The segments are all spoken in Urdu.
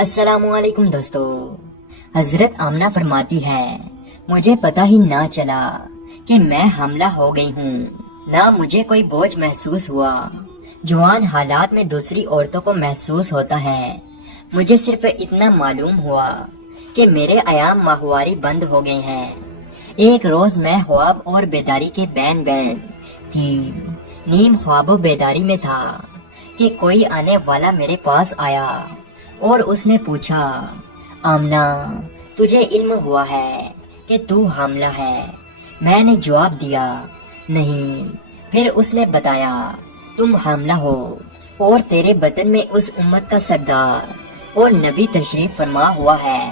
السلام علیکم دوستو۔ حضرت آمنہ فرماتی ہے، مجھے پتہ ہی نہ چلا کہ میں حاملہ ہو گئی ہوں، نہ مجھے کوئی بوجھ محسوس ہوا۔ جوان حالات میں دوسری عورتوں کو محسوس ہوتا ہے، مجھے صرف اتنا معلوم ہوا کہ میرے ایام ماہواری بند ہو گئے ہیں۔ ایک روز میں خواب اور بیداری کے بین بین تھی۔ نیم خواب و بیداری میں تھا کہ کوئی آنے والا میرے پاس آیا اور اس نے پوچھا، آمنہ تجھے علم ہوا ہے کہ تو حاملہ ہے؟ میں نے جواب دیا، نہیں۔ پھر اس نے بتایا، تم حاملہ ہو اور تیرے بطن میں اس امت کا سردار اور نبی تشریف فرما ہوا ہے،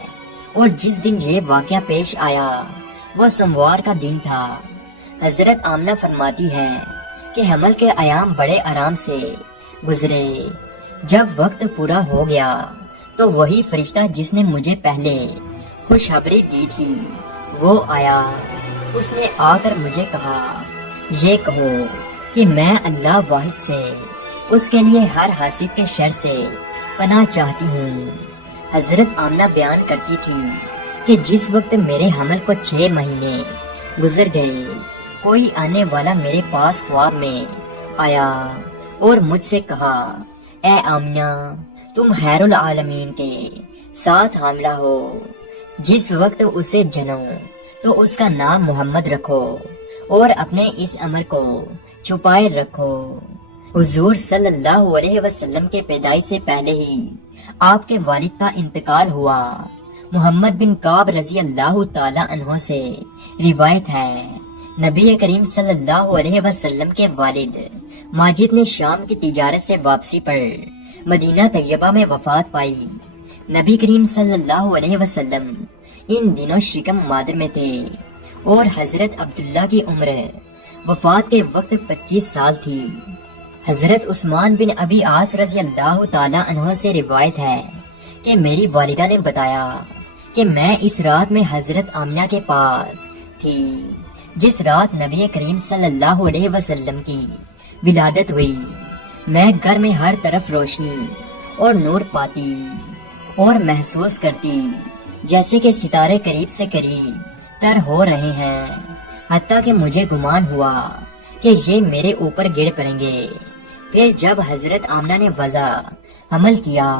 اور جس دن یہ واقعہ پیش آیا وہ سوموار کا دن تھا۔ حضرت آمنہ فرماتی ہے کہ حمل کے ایام بڑے آرام سے گزرے۔ جب وقت پورا ہو گیا تو وہی فرشتہ جس نے مجھے پہلے خوشخبری دی تھی وہ آیا۔ اس نے آ کر مجھے کہا، یہ کہو کہ میں اللہ واحد سے اس کے لیے ہر حاسد کے شر سے پناہ چاہتی ہوں۔ حضرت آمنہ بیان کرتی تھی کہ جس وقت میرے حمل کو 6 مہینے گزر گئے، کوئی آنے والا میرے پاس خواب میں آیا اور مجھ سے کہا، اے آمنہ تم خیر العالمین کے ساتھ حاملہ ہو۔ جس وقت اسے جنو تو اس کا نام محمد رکھو اور اپنے اس امر کو چھپائے رکھو۔ حضور صلی اللہ علیہ وسلم کے پیدائش سے پہلے ہی آپ کے والد کا انتقال ہوا۔ محمد بن کعب رضی اللہ تعالی عنہ سے روایت ہے، نبی کریم صلی اللہ علیہ وسلم کے والد ماجد نے شام کی تجارت سے واپسی پر مدینہ طیبہ میں وفات پائی۔ نبی کریم صلی اللہ علیہ وسلم ان دنوں شکم مادر میں تھے اور حضرت عبداللہ کی عمر وفات کے وقت 25 سال تھی۔ حضرت عثمان بن ابی عاص رضی اللہ تعالی عنہ سے روایت ہے کہ میری والدہ نے بتایا کہ میں اس رات میں حضرت آمنہ کے پاس تھی جس رات نبی کریم صلی اللہ علیہ وسلم کی ولادت ہوئی۔ میں گھر میں ہر طرف روشنی اور نور پاتی اور محسوس کرتی جیسے کہ ستارے قریب سے قریب تر ہو رہے ہیں، حتیٰ کہ مجھے گمان ہوا کہ یہ میرے اوپر گر پڑیں گے۔ پھر جب حضرت آمنہ نے وضع حمل کیا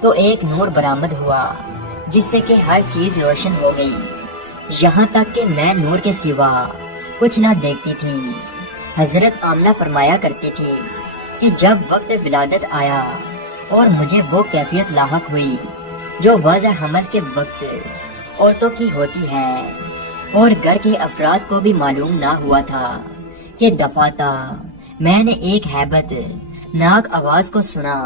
تو ایک نور برآمد ہوا جس سے کہ ہر چیز روشن ہو گئی، یہاں تک کہ میں نور کے سوا کچھ نہ دیکھتی تھی۔ حضرت آمنہ فرمایا کرتی تھی کہ جب وقت ولادت آیا اور مجھے وہ کیفیت لاحق ہوئی جو وضع حمل کے وقت عورتوں کی ہوتی ہے، اور گھر کے افراد کو بھی معلوم نہ ہوا تھا کہ دفعتا میں نے ایک ہیبت ناک آواز کو سنا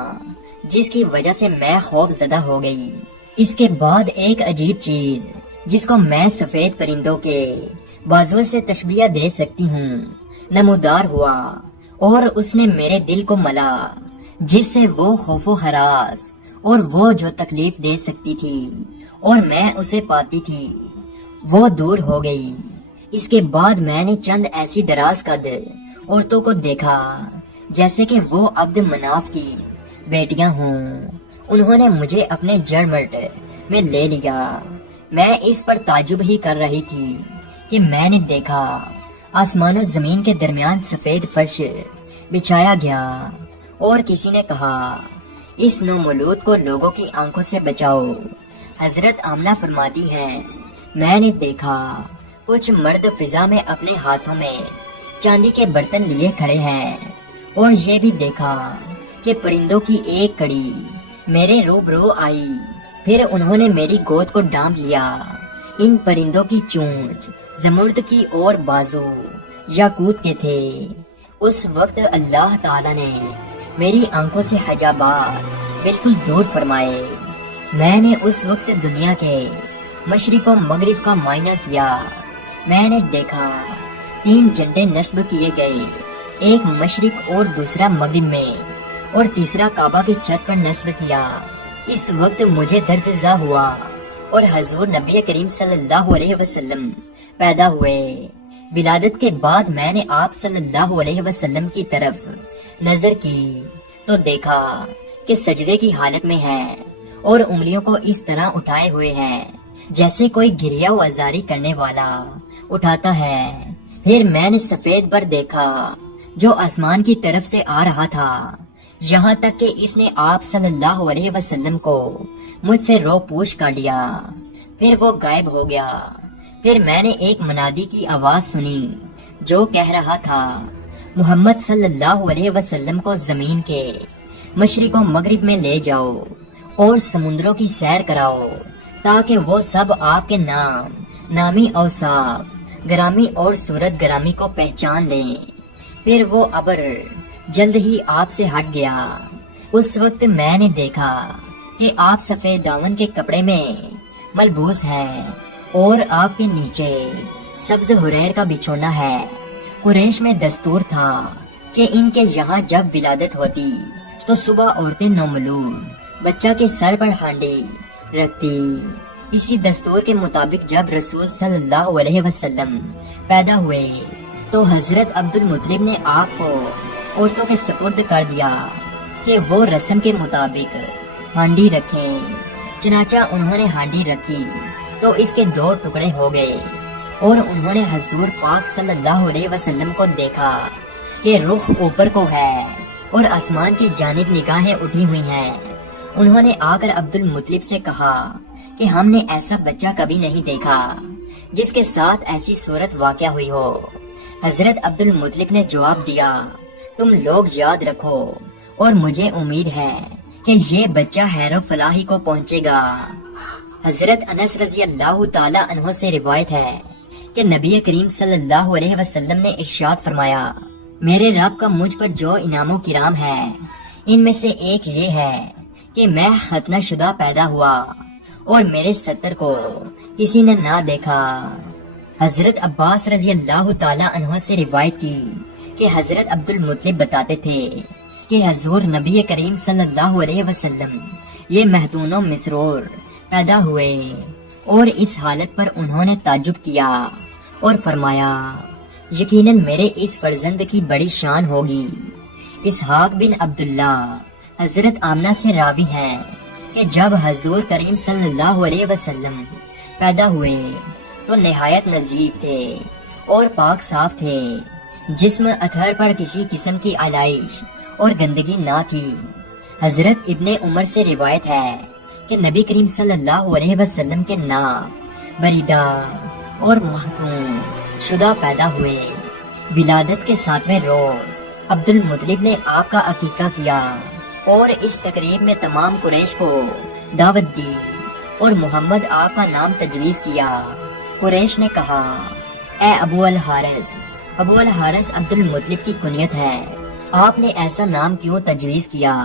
جس کی وجہ سے میں خوف زدہ ہو گئی۔ اس کے بعد ایک عجیب چیز جس کو میں سفید پرندوں کے بازو سے تشبیہ دے سکتی ہوں نمودار ہوا، اور اس نے میرے دل کو ملا، جس سے وہ خوف و ہراس اور وہ جو تکلیف دے سکتی تھی اور میں اسے پاتی تھی وہ دور ہو گئی۔ اس کے بعد میں نے چند ایسی دراز قد عورتوں کو دیکھا جیسے کہ وہ عبد مناف کی بیٹیاں ہوں۔ انہوں نے مجھے اپنے جڑ مرٹ میں لے لیا۔ میں اس پر تعجب ہی کر رہی تھی کہ میں نے دیکھا آسمان و زمین کے درمیان سفید فرش بچھایا گیا، اور کسی نے کہا، اس نومولود کو لوگوں کی آنکھوں سے بچاؤ۔ حضرت آمنہ فرماتی ہیں، میں نے دیکھا کچھ مرد فضا میں اپنے ہاتھوں میں چاندی کے برتن لیے کھڑے ہیں، اور یہ بھی دیکھا کہ پرندوں کی ایک کڑی میرے روبرو آئی۔ پھر انہوں نے میری گود کو ڈانپ لیا۔ ان پرندوں کی چونچ زمرد کی اور بازو یاقوت کے تھے۔ اس وقت اللہ تعالی نے میری آنکھوں سے حجابات بالکل دور فرمائے۔ میں نے اس وقت دنیا کے مشرق و مغرب کا معائنہ کیا۔ میں نے دیکھا 3 جھنڈے نصب کیے گئے، ایک مشرق اور دوسرا مغرب میں، اور تیسرا کعبہ کی چھت پر نصب کیا۔ اس وقت مجھے درد زا ہوا اور حضور نبی کریم صلی اللہ علیہ وسلم پیدا ہوئے۔ ولادت کے بعد میں نے آپ صلی اللہ علیہ وسلم کی طرف نظر کی تو دیکھا کہ سجدے کی حالت میں ہے اور انگلیوں کو اس طرح اٹھائے ہوئے ہیں جیسے کوئی گریہ و آزاری کرنے والا اٹھاتا ہے۔ پھر میں نے سفید بر دیکھا جو آسمان کی طرف سے آ رہا تھا، یہاں تک کہ اس نے آپ صلی اللہ علیہ وسلم کو مجھ سے رو پوچھ کر لیا، پھر وہ غائب ہو گیا۔ پھر میں نے ایک منادی کی آواز سنی جو کہہ رہا تھا، محمد صلی اللہ علیہ وسلم کو زمین کے مشرق و مغرب میں لے جاؤ اور سمندروں کی سیر کراؤ تاکہ وہ سب آپ کے نام، نامی اوصاف گرامی اور صورت گرامی کو پہچان لیں۔ پھر وہ ابر جلد ہی آپ سے ہٹ گیا۔ اس وقت میں نے دیکھا کہ آپ سفید دامن کے کپڑے میں ملبوس ہیں اور آپ کے نیچے سبز حریر کا بچھونا ہے۔ قریش میں دستور تھا کہ ان کے یہاں جب ولادت ہوتی تو صبح عورتیں نومولود بچہ کے سر پر ہانڈی رکھتی۔ اسی دستور کے مطابق جب رسول صلی اللہ علیہ وسلم پیدا ہوئے تو حضرت عبد المطلب نے آپ کو عورتوں کے سپرد کر دیا کہ وہ رسم کے مطابق ہانڈی رکھیں۔ چنانچہ انہوں نے ہانڈی رکھی تو اس کے 2 ٹکڑے ہو گئے اور انہوں نے حضور پاک صلی اللہ علیہ وسلم کو دیکھا کہ رخ اوپر کو ہے اور آسمان کی جانب نگاہیں اٹھی ہوئی ہیں۔ انہوں نے آ کر عبد المطلب سے کہا کہ ہم نے ایسا بچہ کبھی نہیں دیکھا جس کے ساتھ ایسی صورت واقع ہوئی ہو۔ حضرت عبد المطلب نے جواب دیا، تم لوگ یاد رکھو اور مجھے امید ہے کہ یہ بچہ خیر و فلاحی کو پہنچے گا۔ حضرت انس رضی اللہ تعالی عنہ سے روایت ہے کہ نبی کریم صلی اللہ علیہ وسلم نے ارشاد فرمایا، میرے رب کا مجھ پر جو انعام و کرام ہے ان میں سے ایک یہ ہے کہ میں ختنہ شدہ پیدا ہوا اور میرے 70 کو کسی نے نہ دیکھا۔ حضرت عباس رضی اللہ تعالی عنہ سے روایت کی کہ حضرت عبد المطلب بتاتے تھے کہ حضور نبی کریم صلی اللہ علیہ وسلم یہ مہتون و مسرور پیدا ہوئے اور اس حالت پر انہوں نے تعجب کیا اور فرمایا، یقیناً میرے اس فرزند کی بڑی شان ہوگی۔ اسحاق بن عبداللہ حضرت آمنہ سے راوی ہیں کہ جب حضور کریم صلی اللہ علیہ وسلم پیدا ہوئے تو نہایت نظیف تھے اور پاک صاف تھے، جسم اطہر پر کسی قسم کی آلائش اور گندگی نہ تھی۔ حضرت ابن عمر سے روایت ہے کہ نبی کریم صلی اللہ علیہ وسلم کے ناک بریدہ اور مختون شدہ پیدا ہوئے۔ ولادت کے 7ویں روز عبد المطلب نے آپ کا عقیقہ کیا اور اس تقریب میں تمام قریش کو دعوت دی اور محمد آپ کا نام تجویز کیا۔ قریش نے کہا، اے ابو الحارث۔ ابو الحارث عبد المطلب کی کنیت ہے، آپ نے ایسا نام کیوں تجویز کیا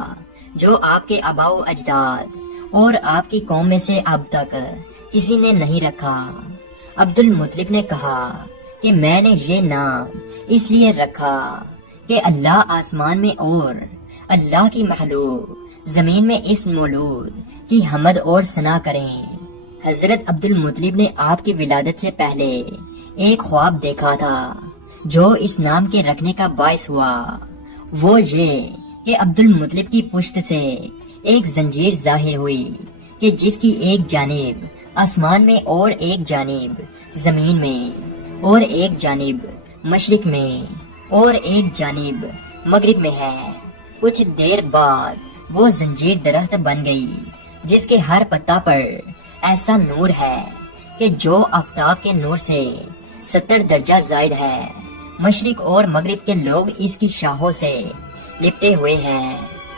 جو آپ کے آباء و اجداد اور آپ کی قوم میں سے اب تک کسی نے نہیں رکھا؟ عبد المطلب نے کہا کہ میں نے یہ نام اس لیے رکھا کہ اللہ آسمان میں اور اللہ کی مخلوق زمین میں اس مولود کی حمد اور ثنا کریں۔ حضرت عبد المطلب نے آپ کی ولادت سے پہلے ایک خواب دیکھا تھا جو اس نام کے رکھنے کا باعث ہوا۔ وہ یہ کہ عبد المطلب کی پشت سے ایک زنجیر ظاہر ہوئی کہ جس کی ایک جانب آسمان میں اور ایک جانب زمین میں اور ایک جانب مشرق میں اور ایک جانب مغرب میں ہے۔ کچھ دیر بعد وہ زنجیر درخت بن گئی جس کے ہر پتا پر ایسا نور ہے کہ جو آفتاب کے نور سے 70 درجہ زائد ہے۔ مشرق اور مغرب کے لوگ اس کی شاخوں سے لپٹے ہوئے ہیں۔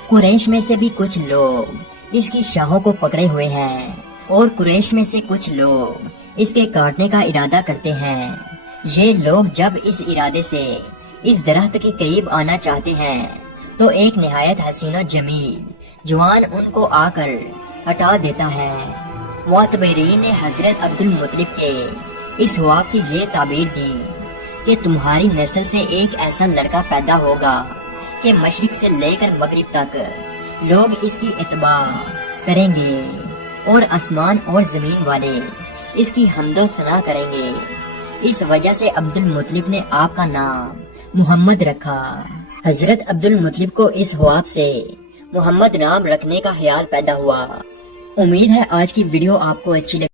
قریش میں سے بھی کچھ لوگ اس کی شاخوں کو پکڑے ہوئے ہیں اور قریش میں سے کچھ لوگ اس کے کاٹنے کا ارادہ کرتے ہیں۔ یہ لوگ جب اس ارادے سے اس درخت کے قریب آنا چاہتے ہیں تو ایک نہایت حسین و جمیل جوان ان کو آ کر ہٹا دیتا ہے۔ معتبرین نے حضرت عبد المطلب کے اس خواب کی یہ تعبیر دی کہ تمہاری نسل سے ایک ایسا لڑکا پیدا ہوگا کہ مشرق سے لے کر مغرب تک لوگ اس کی اتباع کریں گے اور آسمان اور زمین والے اس کی حمد و ثنا کریں گے۔ اس وجہ سے عبد المطلب نے آپ کا نام محمد رکھا۔ حضرت عبد المطلب کو اس خواب سے محمد نام رکھنے کا خیال پیدا ہوا۔ امید ہے آج کی ویڈیو آپ کو اچھی لگی